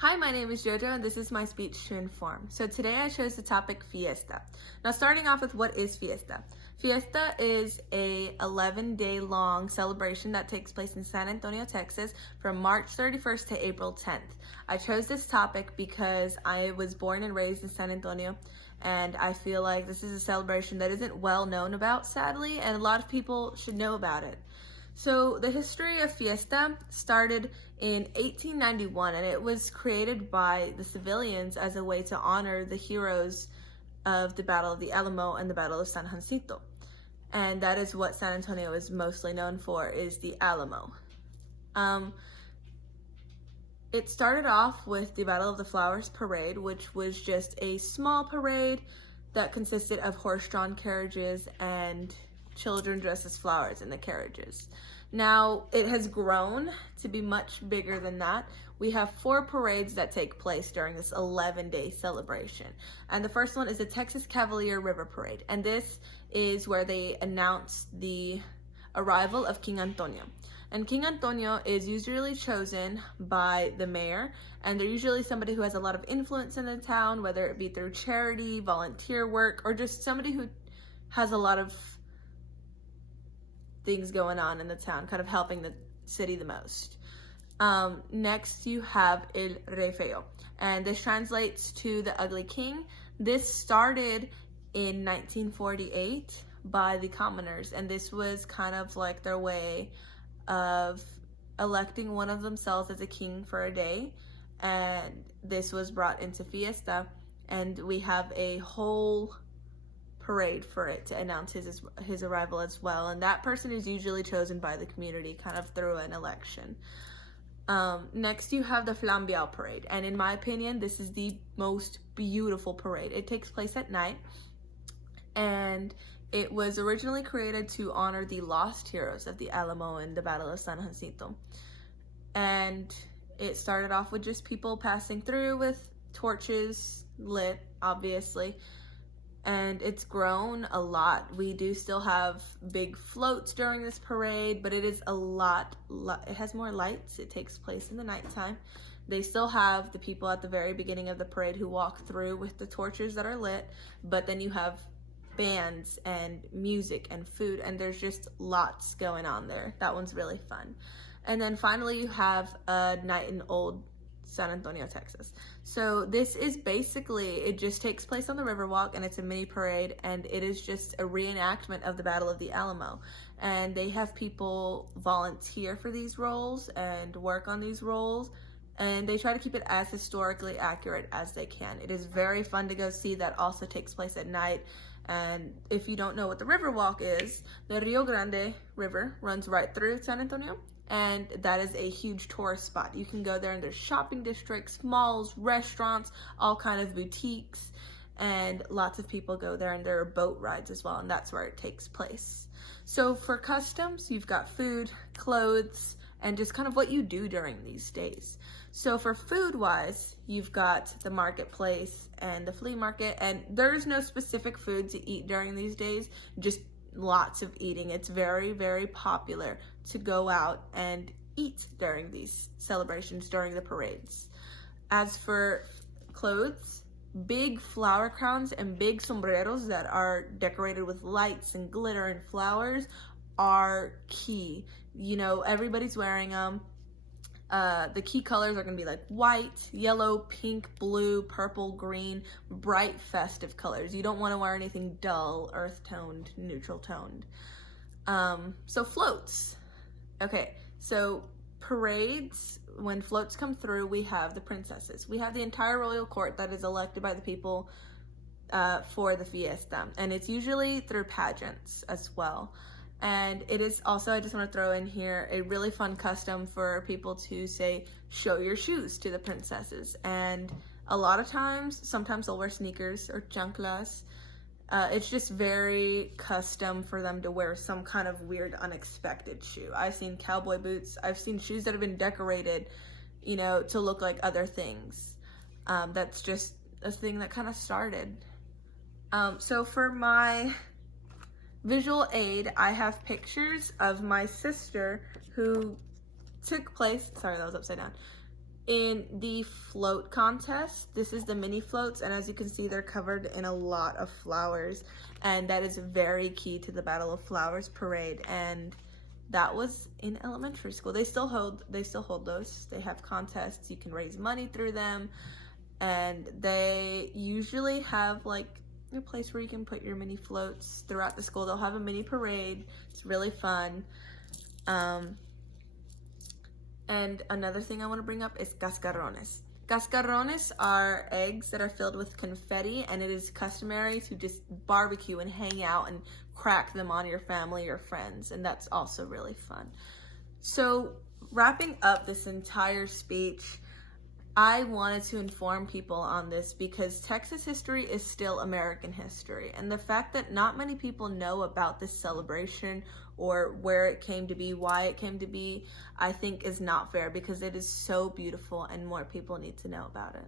Hi, my name is Jojo and this is my speech to inform. So today I chose the topic fiesta. Now starting off with what is fiesta? Fiesta is a 11-day long celebration that takes place in San Antonio, Texas from March 31st to April 10th. I chose this topic because I was born and raised in San Antonio and I feel like this is a celebration that isn't well known about, sadly, and a lot of people should know about it. So the history of fiesta started in 1891 and it was created by the civilians as a way to honor the heroes of the Battle of the Alamo and the Battle of San Jacinto. And that is what San Antonio is mostly known for, is the Alamo. It started off with the Battle of the Flowers Parade, which was just a small parade that consisted of horse-drawn carriages and children dressed as flowers in the carriages. Now, it has grown to be much bigger than that. We have 4 parades that take place during this 11-day celebration. And the first one is the Texas Cavalier River Parade. And this is where they announce the arrival of King Antonio. And King Antonio is usually chosen by the mayor, and they're usually somebody who has a lot of influence in the town, whether it be through charity, volunteer work, or just somebody who has a lot of things going on in the town, kind of helping the city the most. Next you have El Rey Feo, and this translates to the Ugly King. This started in 1948 by the commoners, and this was kind of like their way of electing one of themselves as a king for a day, and this was brought into fiesta, and we have a whole parade for it to announce his arrival as well, and that person is usually chosen by the community kind of through an election. Next you have the Flambeau Parade, and in my opinion this is the most beautiful parade. It takes place at night, and it was originally created to honor the lost heroes of the Alamo and the Battle of San Jacinto, and it started off with just people passing through with torches lit, obviously, and it's grown a lot. We do still have big floats during this parade, but it is it has more lights. It takes place in the nighttime. They still have the people at the very beginning of the parade who walk through with the torches that are lit, but then you have bands and music and food, and there's just lots going on there. That one's really fun. And then finally you have a night in old San Antonio, Texas. So this is basically, it just takes place on the Riverwalk, and it's a mini parade, and it is just a reenactment of the Battle of the Alamo. And they have people volunteer for these roles and work on these roles, and they try to keep it as historically accurate as they can. It is very fun to go see. That also takes place at night. And if you don't know what the Riverwalk is, the Rio Grande River runs right through San Antonio, and that is a huge tourist spot. You can go there, and there's shopping districts, malls, restaurants, all kind of boutiques, and lots of people go there, and there are boat rides as well, and that's where it takes place. So for customs, you've got food, clothes, and just kind of what you do during these days. So for food wise, you've got the marketplace and the flea market, and there's no specific food to eat during these days, just lots of eating. It's very, very popular to go out and eat during these celebrations, during the parades. As for clothes, big flower crowns and big sombreros that are decorated with lights and glitter and flowers are key. You know, everybody's wearing them. The key colors are going to be like white, yellow, pink, blue, purple, green, bright festive colors. You don't want to wear anything dull, earth-toned, neutral-toned. So floats. Okay, so parades, when floats come through, we have the princesses. We have the entire royal court that is elected by the people for the fiesta, and it's usually through pageants as well. And it is also, I just want to throw in here, a really fun custom for people to say, show your shoes to the princesses. And a lot of times, sometimes they'll wear sneakers or chanclas. It's just very custom for them to wear some kind of weird, unexpected shoe. I've seen cowboy boots. I've seen shoes that have been decorated, you know, to look like other things. That's just a thing that kind of started. So for my visual aid, I have pictures of my sister who took place, sorry that was upside down, In the float contest, this is the mini floats, and as you can see, they're covered in a lot of flowers, and that is very key to the Battle of Flowers parade. And that was in elementary school. They still hold those. They have contests. You can raise money through them, and they usually have like a place where you can put your mini floats throughout the school. They'll have a mini parade. It's really fun. And another thing I want to bring up is cascarrones. Cascarrones are eggs that are filled with confetti, and it is customary to just barbecue and hang out and crack them on your family or friends, and that's also really fun. So wrapping up this entire speech, I wanted to inform people on this because Texas history is still American history, and the fact that not many people know about this celebration or where it came to be, why it came to be, I think is not fair because it is so beautiful and more people need to know about it.